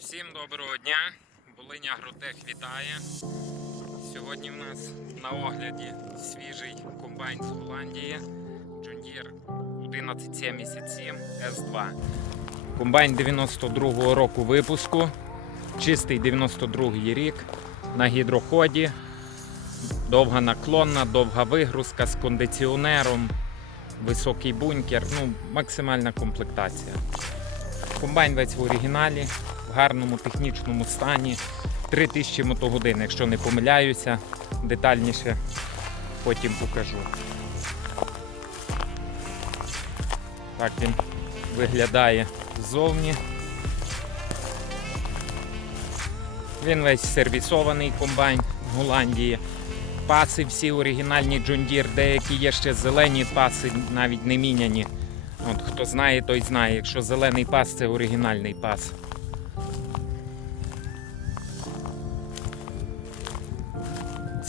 Всім доброго дня! Волинь Агротех вітає. Сьогодні в нас на огляді свіжий комбайн з Голландії Deere 1177 S2. Комбайн 92-го року випуску, чистий 92-й рік на гідроході, довга наклонна, довга вигрузка з кондиціонером, високий бункер, ну, максимальна комплектація. Комбайн весь в оригіналі, в гарному технічному стані. 3000 мотогодин, якщо не помиляюся, детальніше потім покажу. Так він виглядає ззовні. Він весь сервісований комбайн в Голландії. Паси всі оригінальні Deere, деякі є ще зелені паси, навіть не міняні. От, хто знає, той знає. Якщо зелений пас, це оригінальний пас.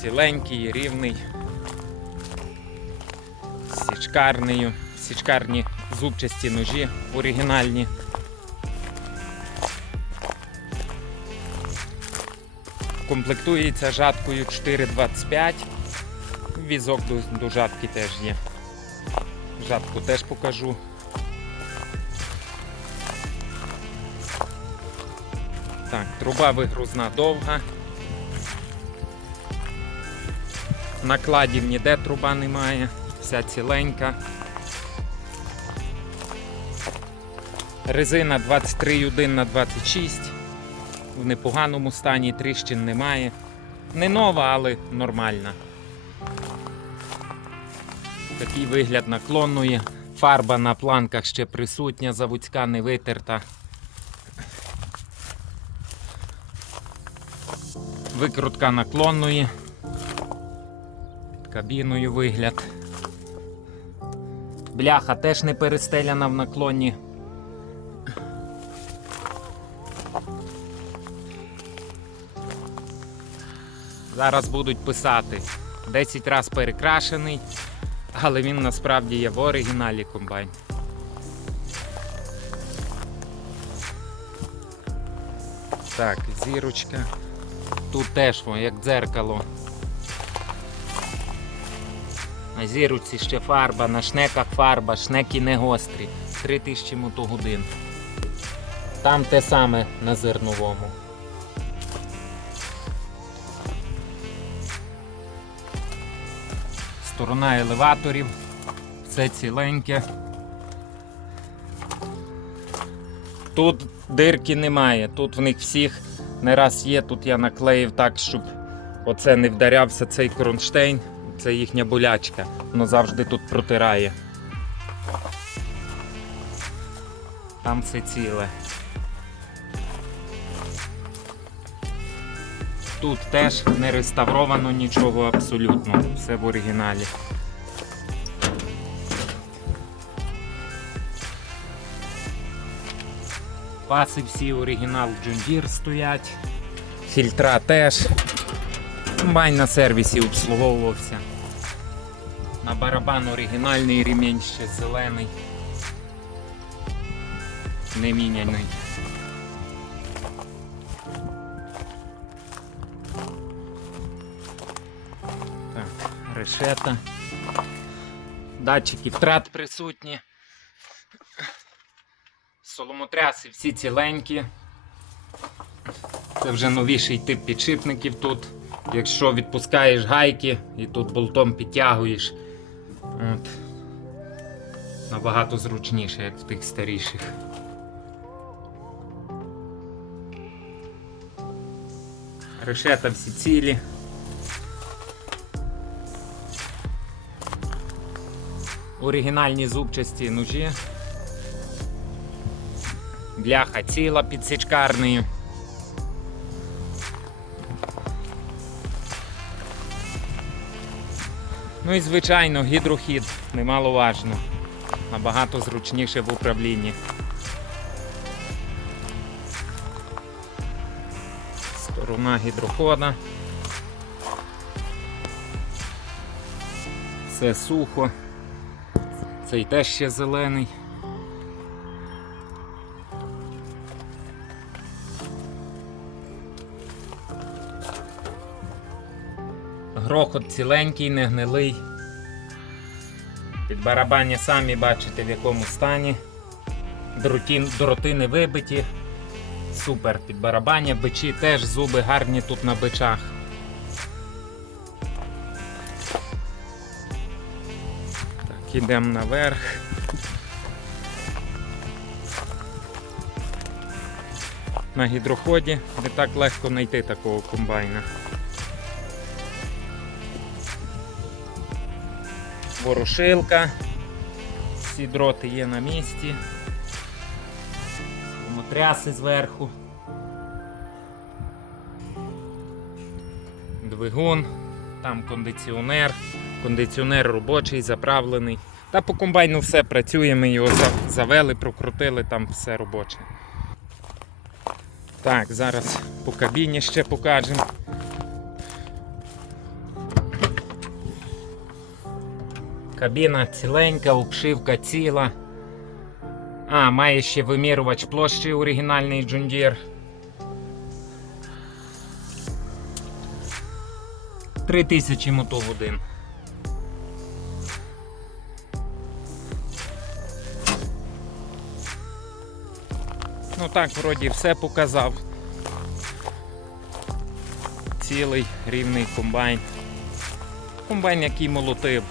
Ціленький, рівний. З січкарнею. Січкарні зубчасті ножі оригінальні. Комплектується жаткою 4,25. Візок до, до жатки теж є. Жатку теж покажу. Так, труба вигрузна довга. Накладів ніде труба немає, вся ціленька. Резина 23,1 на 26 в непоганому стані, тріщин немає. Не нова, але нормальна. Такий вигляд наклонної. Фарба на планках ще присутня, заводська не витерта. Викрутка наклонної. Кабіною вигляд. Бляха теж не перестеляна в наклоні. Зараз будуть писати. 10 раз перекрашений, але він насправді є в оригіналі комбайн. Так, зірочка. Тут теж як дзеркало. На зіруці ще фарба, на шнеках фарба, шнеки не гострі. 3000 мотогодин. Там те саме на зерновому. Сторона елеваторів, все ціленьке. Тут дирки немає, тут в них всіх не раз є, тут я наклеїв так, щоб оце не вдарявся цей кронштейн, це їхня болячка, воно завжди тут протирає. Там все ціле. Тут теж не реставровано нічого абсолютно, все в оригіналі. Паси всі оригінал Deere стоять. Фільтра теж. Комбайн на сервісі обслуговувався. На барабан оригінальний ремінь ще зелений. Не міняний. Так, решета. Датчики втрат присутні. Соломотряси всі ціленькі. Це вже новіший тип підшипників тут. Якщо відпускаєш гайки і тут болтом підтягуєш, от, набагато зручніше, як в тих старіших. Решета всі цілі. Оригінальні зубчасті ножі. Бляха ціла під січкарнею. Ну і звичайно, гідрохід немаловажно. Набагато зручніше в управлінні. Сторона гідрохода. Все сухо. Цей теж ще зелений. Грохот ціленький, не гнилий. Під барабані самі бачите в якому стані. Дроті, дроти не вибиті. Супер під барабані. Бичі теж зуби гарні тут на бичах. Так, ідемо наверх. На гідроході не так легко знайти такого комбайна. Ворошилка. Всі дроти є на місці. Мотряси зверху. Двигун, там кондиціонер. Кондиціонер робочий, заправлений. Та по комбайну все працює, ми його завели, прокрутили, там все робоче. Так, зараз по кабіні ще покажемо. Кабіна ціленька, обшивка ціла. А, має ще вимірювач площі оригінальний. Три тисячі мотогодин. Ну так, вроді все показав. Цілий рівний комбайн. Комбайн, який молотив.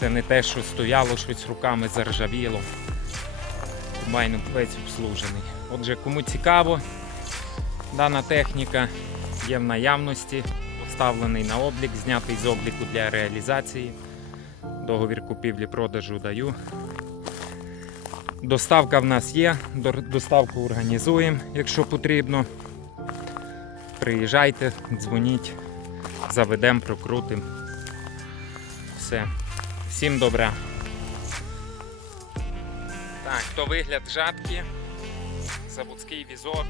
Це не те, що стояло щось руками заржавіло. Комбайн весь обслужений. Отже, кому цікаво, дана техніка є в наявності, поставлений на облік, знятий з обліку для реалізації. Договір купівлі-продажу даю. Доставка в нас є, доставку організуємо, якщо потрібно. Приїжджайте, дзвоніть, заведемо, прокрутимо. Все. Всім добра. Так, то вигляд жатки. Заводський візок.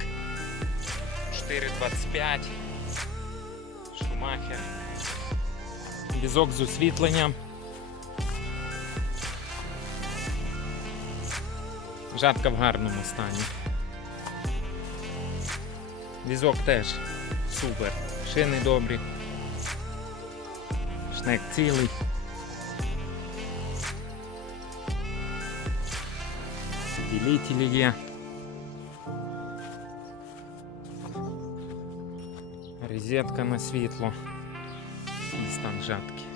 4,25. Шумахер. Візок з освітленням. Жатка в гарному стані. Візок теж супер. Шини добрі. Шнек цілий. Ділителі є. Розетка на світло. І стан жатки.